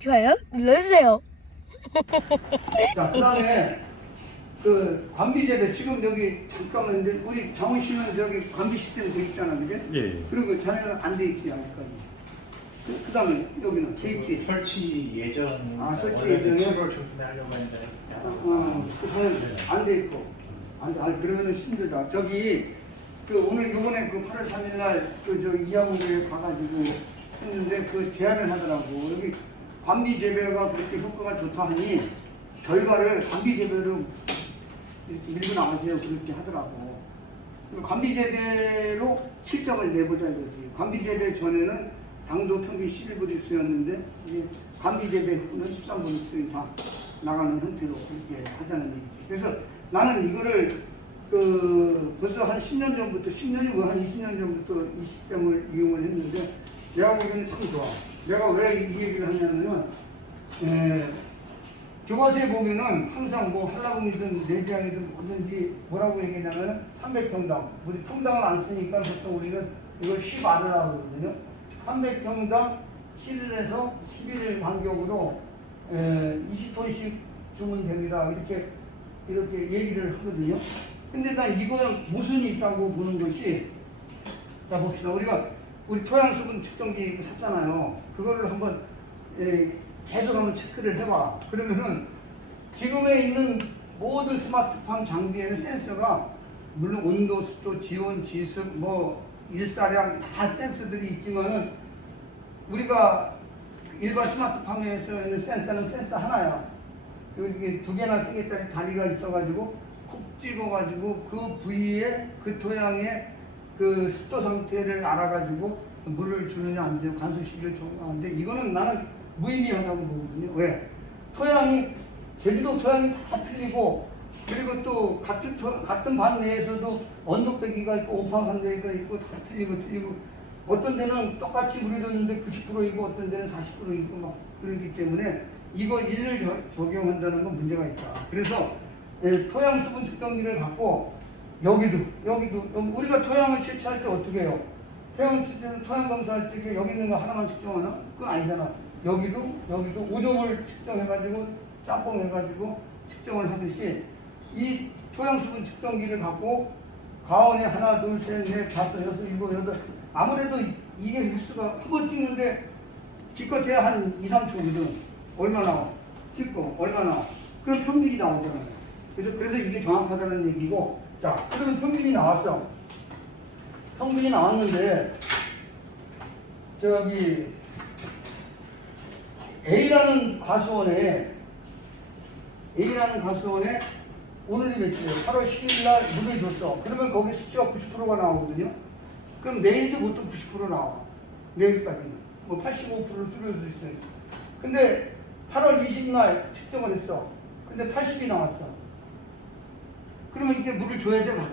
좋아요 눌러주세요. 자, 그다음에 그 관비재배 지금 여기 잠깐만 이제 우리 정훈 씨는 저기 관비 시스템 돼 있잖아, 그지? 예. 그리고 자네는 안 돼 있지 아직까지. 그다음에 여기는 돼 있지. 설치 예정. 설치 원래 예정에? 7월 중순에 하려고 했는데. 그거는 안 돼 있고. 그러면은 힘들다. 저기 그 오늘 요번에 그 8월 3일 날그저 이하공에 가가지고 했는데 그 제안을 하더라고. 여기 관비 재배가 그렇게 효과가 좋다 하니 결과를 관비 재배로 이렇게 밀고 나가세요 그렇게 하더라고. 그리고 관비 재배로 실적을 내보자 이거지. 관비 재배 전에는 당도 평균 11브릭스였는데 이제 관비 재배 후는 13브릭스 이상 나가는 형태로 그렇게 하자는 얘기지. 그래서 나는 이거를 그 벌써 한 10년 전부터 10년이고 한 20년 전부터 이 시스템을 이용을 했는데 내가 보기에는 참 좋아. 내가 왜 이 얘기를 하냐면은 교과서에 보면은 항상 뭐 한라봉이든 내지항이든 뭐든지 뭐라고 얘기하냐면 300평당 우리 평당을 안 쓰니까 보통 우리는 이걸 10R이라고 하거든요. 300평당 7일에서 11일 간격으로 20톤씩 주면 됩니다. 이렇게 얘기를 하거든요. 근데 난 이거는 모순이 있다고 보는 것이, 자 봅시다. 우리 토양 수분 측정기 샀잖아요. 그거를 한번 계속 한번 체크를 해봐. 그러면은 지금에 있는 모든 스마트팜 장비에는 센서가 물론 온도, 습도, 지온, 지습, 뭐 일사량 다 센서들이 있지만은 우리가 일반 스마트팜에서 있는 센서는 센서 하나야. 이게 2개나 3개짜리 다리가 있어가지고 콕 찍어가지고 그 부위에 그 토양의 그 습도 상태를 알아가지고 물을 주느냐 안 주느냐 관수 시기를 정하는데 이거는 나는 무의미하다고 보거든요. 왜? 토양이 제주도 토양이 다 틀리고 그리고 또 같은 반 내에서도 언덕배기가 있고 오파간 데가 있고 다 틀리고 어떤 데는 똑같이 물을 줬는데 90%이고 어떤 데는 40%이고 막 그러기 때문에 이걸 일률 적용한다는 건 문제가 있다. 그래서 토양 수분 측정기를 갖고 여기도 우리가 토양을 채취할 때 어떻게 해요? 토양 검사할 때 여기 있는 거 하나만 측정하나? 그건 아니잖아. 여기도 오점을 측정해가지고 짬뽕 해가지고 측정을 하듯이 이 토양 수분 측정기를 갖고 가온에 하나, 둘, 셋, 넷, 다섯, 여섯, 일곱, 여덟 아무래도 이게 횟수가 한 번 찍는데 기껏해야 한 2, 3초거든. 얼마 나와? 찍고 얼마 나와? 그럼 평균이 나오잖아요. 그래서 이게 정확하다는 얘기고, 자, 그러면 평균이 나왔어. 평균이 나왔는데 저기 A라는 가수원에 오늘이 며칠이에요? 8월 10일 날 물을 줬어. 그러면 거기 수치가 90%가 나오거든요. 그럼 내일도 보통 90% 나와. 내일까지는. 뭐 85%를 줄일 수 있어요. 근데 8월 20일 날 측정을 했어. 근데 80이 나왔어. 그러면 이렇게 물을 줘야 돼, 말이야.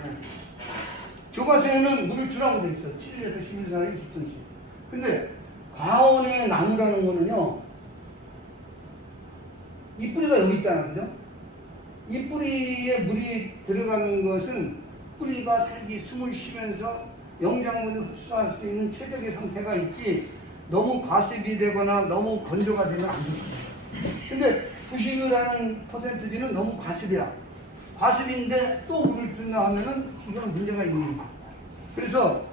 교과서에는 물을 주라고 돼 있어. 7일에서 10일 사이에 20톤씩. 근데 과온의 나무라는 거는요, 이 뿌리가 여기 있잖아, 그죠? 이 뿌리에 물이 들어가는 것은 뿌리가 살기 숨을 쉬면서 영양분을 흡수할 수 있는 최적의 상태가 있지, 너무 과습이 되거나 너무 건조가 되면 안 좋습니다. 근데 90이라는 %는 너무 과습이야. 과습인데 또 물을 준다 하면은 이건 문제가 있는 거야. 그래서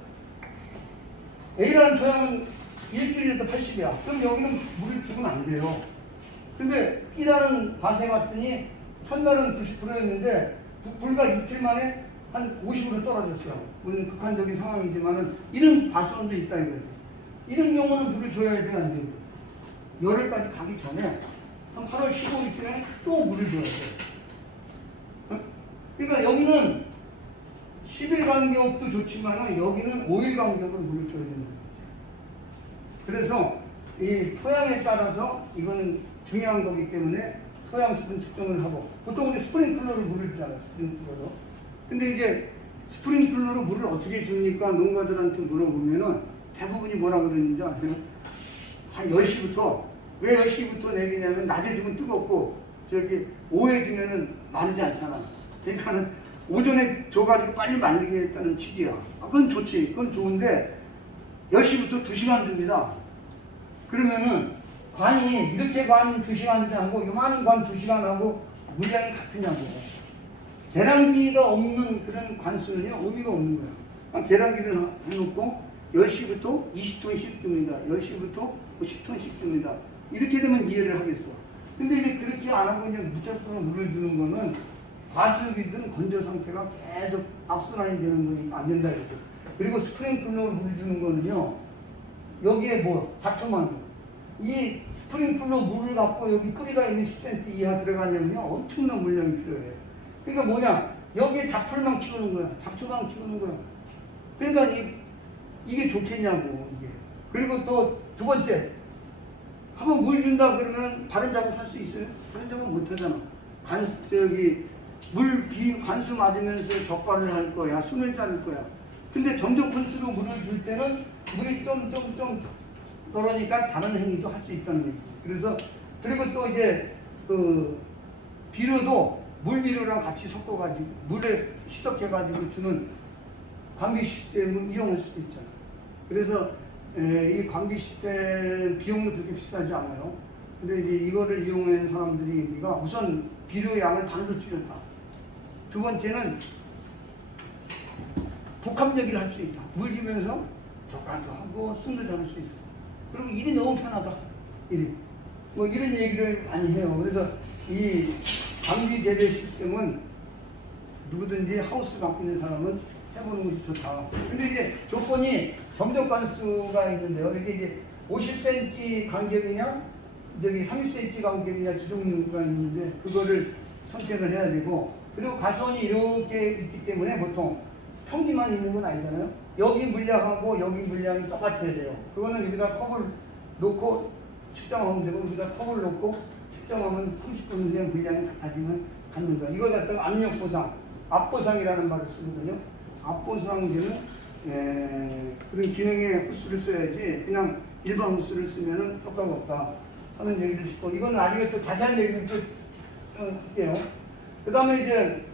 A라는 토양은 일주일에도 80이야. 그럼 여기는 물을 주면 안 돼요. 근데 B라는 밭에 갔더니 첫날은 90%였는데 불과 이틀 만에 한 50으로 떨어졌어요. 물론 극한적인 상황이지만은 이런 밭원도 있다 이거지. 이런 경우는 물을 줘야 돼요, 안 돼요? 열흘까지 가기 전에 한 8월 15일쯤에 또 물을 줘야 돼요. 그러니까 여기는 10일 간격도 좋지만 여기는 5일 간격으로 물을 줘야 되는 거죠. 그래서 이 토양에 따라서 이거는 중요한 거기 때문에 토양 수분 측정을 하고, 보통 우리 스프링클러로 물을 주잖아요. 스프링클러로. 근데 이제 스프링클러로 물을 어떻게 줍니까? 농가들한테 물어보면은 대부분이 뭐라 그러는지 아세요? 한 10시부터, 왜 10시부터 내리냐면 낮에 주면 뜨겁고 저기 오후에 주면은 마르지 않잖아. 그러니까는 오전에 줘가지고 빨리 말리게 했다는 취지야. 그건 좋지. 그건 좋은데 10시부터 2시간 줍니다. 그러면은 관이 이렇게 관 2시간 하고 요만한 관 2시간 하고 물량이 같으냐고. 계량기가 없는 그런 관수는요 의미가 없는 거야. 그냥 계량기를 해놓고 10시부터 20톤씩 줍니다. 10시부터 10톤씩 줍니다. 이렇게 되면 이해를 하겠어. 근데 이제 그렇게 안 하고 그냥 무작정 물을 주는 거는 과습이든 건조 상태가 계속 악순환이 되는 거니까 안 된다 이거죠. 그리고 스프링클러로 물 주는 거는요 여기에 뭐 다툼만 이 스프링클러 물을 갖고 여기 뿌리가 있는 10cm 이하 들어가려면요 엄청난 물량이 필요해요. 그러니까 뭐냐 여기에 잡풀만 키우는 거야. 잡초만 키우는 거야. 그러니까 이게 좋겠냐고 이게. 그리고 또 두 번째 한번 물 준다 그러면 다른 작업 할 수 있어요? 다른 작업 못 하잖아. 비 관수 맞으면서 적발을 할 거야. 숨을 자를 거야. 근데 점적 분수로 물을 줄 때는 물이 좀 그러니까 다른 행위도 할 수 있다는 얘기지. 그래서 그리고 또 이제 그 비료도 물비료랑 같이 섞어가지고 물에 희석해가지고 주는 관계 시스템을 이용할 수도 있잖아. 그래서 이 관계 시스템 비용도 그렇게 비싸지 않아요. 근데 이제 이거를 이용하는 사람들이 우리가 우선 비료 양을 반으로 줄였다. 두 번째는 복합적이를 할 수 있다. 물 주면서 적관도 하고 숨도 잡을 수 있어. 그리고 일이 너무 편하다. 일이. 뭐 이런 얘기를 많이 해요. 그래서 이 관계 재배 시스템은 누구든지 하우스 갖고 있는 사람은 해보는 것이 좋다. 근데 이제 조건이 점적 관수가 있는데요. 이게 이제 50cm 간격이냐, 저기 30cm 간격이냐 두 종류가 있는데 그거를 선택을 해야 되고, 그리고 가수원이 이렇게 있기 때문에 보통 평지만 있는 건 아니잖아요. 여기 물량하고 여기 물량이 똑같아야 돼요. 그거는 여기다 컵을 놓고 측정하면 되고, 여기다 컵을 놓고 측정하면 30분 후에 물량이 같아지면 갖는 거야. 이걸 갖다가 압력 보상, 압보상이라는 말을 쓰거든요. 압보상제는 그런 기능의 호스를 써야지 그냥 일반 호스를 쓰면은 효과가 없다 하는 얘기를 듣고, 이건 나중에 또 자세한 얘기는 또 할게요. 그 다음에 이제